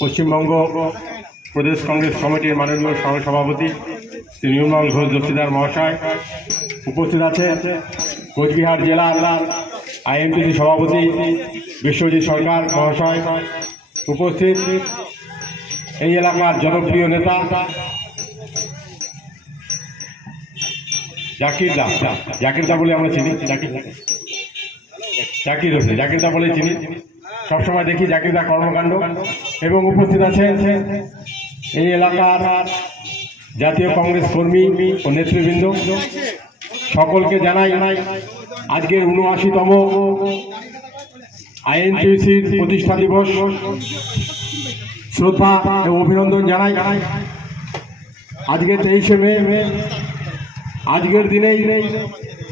পশ্চিমবঙ্গ প্রদেশ কংগ্রেস কমিটির মাননীয় সহসভাপতি শ্রী নির্মল ঘোষ দস্তিদার মহাশয় উপস্থিত আছে, কোচবিহার জেলার আইএনটিসি সভাপতি বিশ্বজিৎ সরকার মহাশয় উপস্থিত, এই এলাকার জনপ্রিয় নেতা জাকিরদা বলে আমরা চিনি, জাকিরদা বলে চিনি, সবসময় দেখি জাকিরদা কর্মকাণ্ড। এবং উপস্থিত আছে এই এলাকার জাতীয় কংগ্রেস কর্মী ও নেতৃবৃন্দ, সকলকে জানাই আজকের ৭৯তম আইএনটিসির প্রতিষ্ঠা দিবস শ্রদ্ধা এবং অভিনন্দন জানাই। আজকে ২৩শে মে, আজকের দিনেই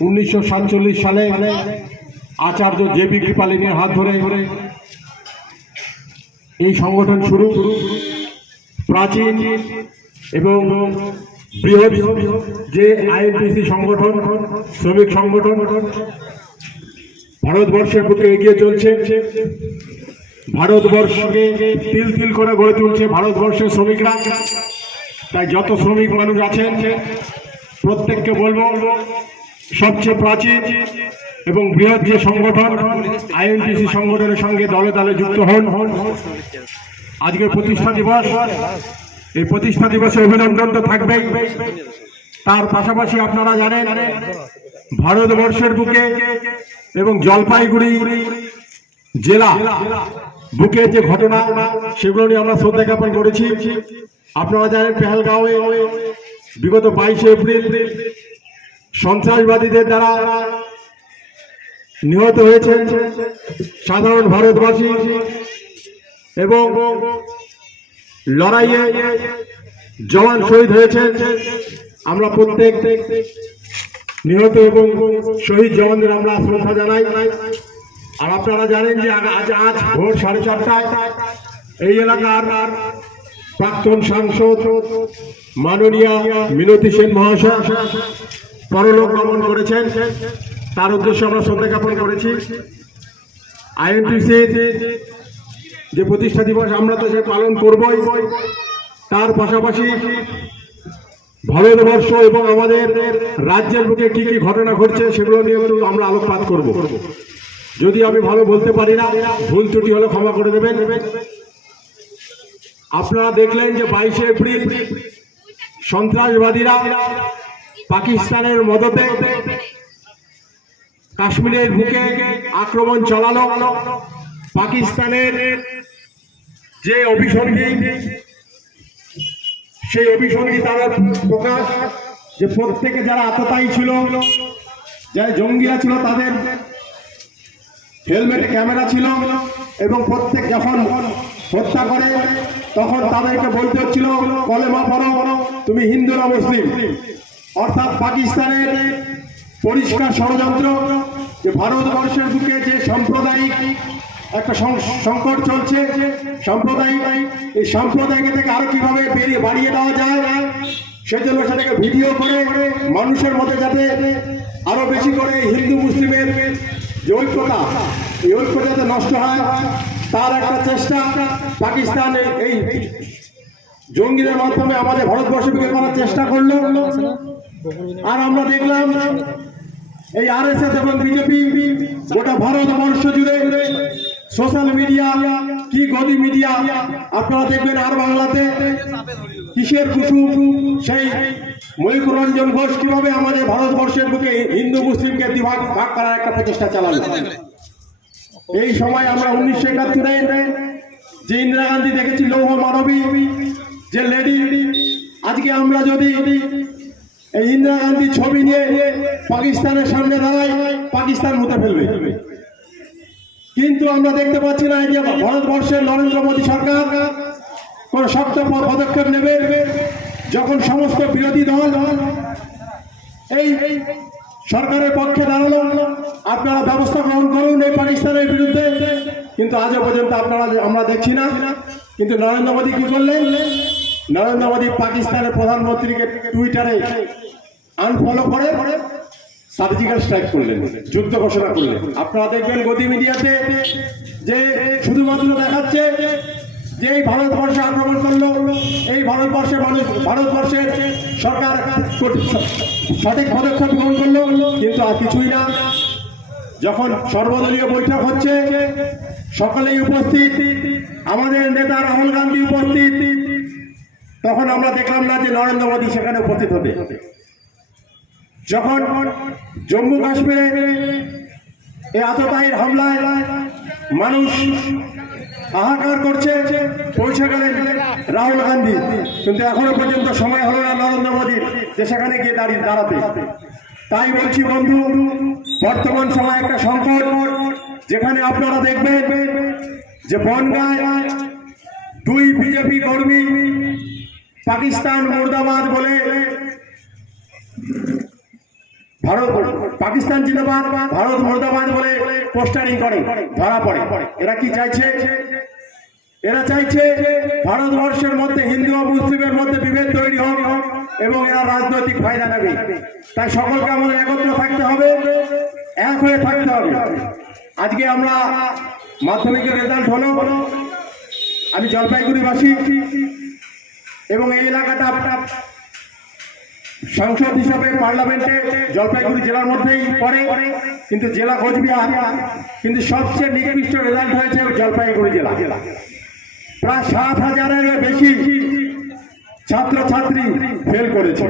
১৯৪৭ সালে আচার্য জে.বি. কৃপালিনীর হাত ধরে এই সংগঠন শুরু। প্রাচীন এবং বৃহৎ যে আইএনটিসি সংগঠন, শ্রমিক সংগঠন ভারতবর্ষের বুকে এগিয়ে চলছে, ভারতবর্ষকে তিল তিল করে গড়ে তুলছে ভারতবর্ষের শ্রমিকরা। তাই যত শ্রমিক মানুষ আছেন প্রত্যেককে বলবো, সবচেয়ে প্রাচীন এবং বৃহৎ যে সংগঠন আইএনটিসি সংগঠনের সঙ্গে দলে দলে যুক্ত হন। আজকের প্রতিষ্ঠা দিবস, এই প্রতিষ্ঠা দিবসে অভিনন্দন তো থাকবেই, তার পাশাপাশি আপনারা জানেন ভারতবর্ষের বুকে এবং জলপাইগুড়ি জেলা বুকে যে ঘটনা, সেগুলো নিয়ে আমরা শ্রদ্ধা জ্ঞাপন করেছি। আপনারা জানেন পেহেলগাঁওয়ে বিগত ২২শে এপ্রিল সন্ত্রাসবাদীদের দ্বারা নিহত হয়েছেন সাধারণ ভারতবাসী, এবং লড়াইয়ে জওয়ান শহীদ হয়েছেন। আমরা প্রত্যেক নিহত এবং শহীদ জওয়ানদের আমরা শ্রদ্ধা জানাই। আর আপনারা জানেন যে আজ ভোর ৪:৩০টায় এই এলাকার প্রাক্তন সাংসদ মাননীয় মিনতি সেন মহাশয় পরলোক গমন করেছেন, তার উদ্দেশ্যে আমরা শ্রদ্ধা জ্ঞাপন করেছি। আইএনটিসির যে প্রতিষ্ঠা দিবস আমরা তো সে পালন করবই, তার পাশাপাশি ভারতবর্ষ এবং আমাদের রাজ্যের বুকে কি কি ঘটনা ঘটছে সেগুলো নিয়ে আমরা আলোকপাত করব। যদি আমি ভালো বলতে পারি না, ভুল ত্রুটি হলে ক্ষমা করে দেবেন। আপনারা দেখলেন যে ২২শে এপ্রিল সন্ত্রাসবাদীরা পাকিস্তানের মদতে কাশ্মীরের বুকে আক্রমণ চালালো। পাকিস্তানের যে অভিসন্ধি, সেই অভিসন্ধি তারা প্রকাশ যে প্রত্যেকে যারা আততায়ী ছিল, যারা জঙ্গিরা ছিল, তাদের হেলমেটে ক্যামেরা ছিল, এবং প্রত্যেক যখন হত্যা করে তখন তাদেরকে বলতে হচ্ছিল কলেমা পড়ো, তুমি হিন্দু না মুসলিম। অর্থাৎ পাকিস্তানের পরিষ্কার ষড়যন্ত্র যে ভারতবর্ষের বুকে যে সাম্প্রদায়িক একটা সংকট চলছে, সাম্প্রদায়িক, এই সাম্প্রদায়িক থেকে আরো কিভাবে বাড়িয়ে দেওয়া যায়, সেজন্য সেটাকে ভিডিও করে মানুষের মধ্যে যাতে আরো বেশি করে হিন্দু মুসলিমের যে ঐক্যতা, এই ঐক্য যাতে নষ্ট হয় তার একটা চেষ্টা পাকিস্তানের এই জঙ্গিদের মাধ্যমে আমাদের ভারতবর্ষকে করার চেষ্টা করলো। আর আমরা দেখলাম এই আরএসএস এবং বিজেপি গোটা ভারতবর্ষ জুড়ে সোশ্যাল মিডিয়া কি গদি মিডিয়া আপনারা দেখবেন, আর বাংলাতে কিসের কুসুম, সেই ময়ূর রঞ্জন ঘোষ কিভাবে আমাদের ভারতবর্ষের বুকে হিন্দু মুসলিমকে ভাগ করার একটা প্রচেষ্টা চালালো। এই সময় আমরা ১৯৭১-এ যে ইন্দিরা গান্ধী দেখেছি লৌহ মানবী যে লেডি, আজকে আমরা যদি এই ইন্দিরা গান্ধী ছবি নিয়ে পাকিস্তানের সামনে দাঁড়াই, পাকিস্তান মুতে ফেলবে। কিন্তু আমরা দেখতে পাচ্ছি না যে ভারতবর্ষের নরেন্দ্র মোদী সরকার কোন শক্ত পদক্ষেপ নেবে। যখন সমস্ত বিরোধী দল এই সরকারের পক্ষে দাঁড়ালো, আপনারা ব্যবস্থা গ্রহণ করুন এই পাকিস্তানের বিরুদ্ধে, কিন্তু আজও পর্যন্ত আমরা দেখছি না। কিন্তু নরেন্দ্র মোদী কি করলেন? নরেন্দ্র মোদী পাকিস্তানের প্রধানমন্ত্রীকে টুইটারে আনফলো করে সার্জিক্যাল স্ট্রাইক করলেন, যুদ্ধ ঘোষণা করলেন। আপনারা দেখবেন গদি মিডিয়াতে যে শুধুমাত্র দেখাচ্ছে যে এই ভারতবর্ষে আক্রমণ করলো, এই ভারতবর্ষের মানুষ, ভারতবর্ষের সরকার সঠিক পদক্ষেপ গ্রহণ করলো, কিন্তু আর কিছুই না। যখন সর্বদলীয় বৈঠক হচ্ছে, সকলেই উপস্থিত, আমাদের নেতা রাহুল গান্ধী উপস্থিত, তখন আমরা দেখলাম না যে নরেন্দ্র মোদী সেখানে উপস্থিত হবে। যখন জম্মু কাশ্মীরে এই আততায়ীর হামলায় মানুষ হাহাকার করছে, পৌঁছে গেলেন রাহুল গান্ধী, কিন্তু এখনো পর্যন্ত সময় হলো না নরেন্দ্র মোদীর যে সেখানে গিয়ে দাঁড়াতে। তাই বলছি বন্ধু, বর্তমান সময় একটা সংকট, যেখানে আপনারা দেখবেন যে বনগাঁয় 2 বিজেপি কর্মী পাকিস্তান মুর্দাবাদ বলে, পাকিস্তান জিন্দাবাদ, ভারত মুর্দাবাদ বলে পোস্টারিং করে, ধরা পড়ে। এরা কি চাইছে? এরা চাইছে ভারতবর্ষের মধ্যে হিন্দু ও মুসলিমের মধ্যে বিভেদ তৈরি হোক এবং এরা রাজনৈতিক ফায়দা নেবে। তাই সকলকে আমাদের একত্র থাকতে হবে, এক হয়ে থাকতে হবে। আজকে আমরা মাধ্যমিকের রেজাল্ট হলো, আমি জলপাইগুড়িবাসী এবং এই এলাকাটা সংসদ হিসাবে পার্লামেন্টে জলপাইগুড়ি জেলার মধ্যেই পড়ে, কিন্তু জেলা কোচবিহার, কিন্তু সবচেয়ে নিকৃষ্ট রেজাল্ট হয়েছে জলপাইগুড়ি জেলা। প্রায় 7,000-এর বেশি ছাত্রছাত্রী ফেল করেছে।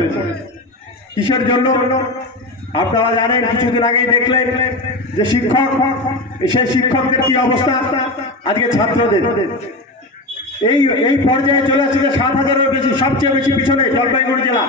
কিসের জন্য? আপনারা জানেন, কিছুদিন আগেই দেখলেন যে শিক্ষক, সেই শিক্ষকদের কি অবস্থা আজকে ছাত্রদের। এই পর্যায়ে চলে আসছে যে 7,000-এর বেশি, সবচেয়ে বেশি পিছনে জলপাইগুড়ি জেলা।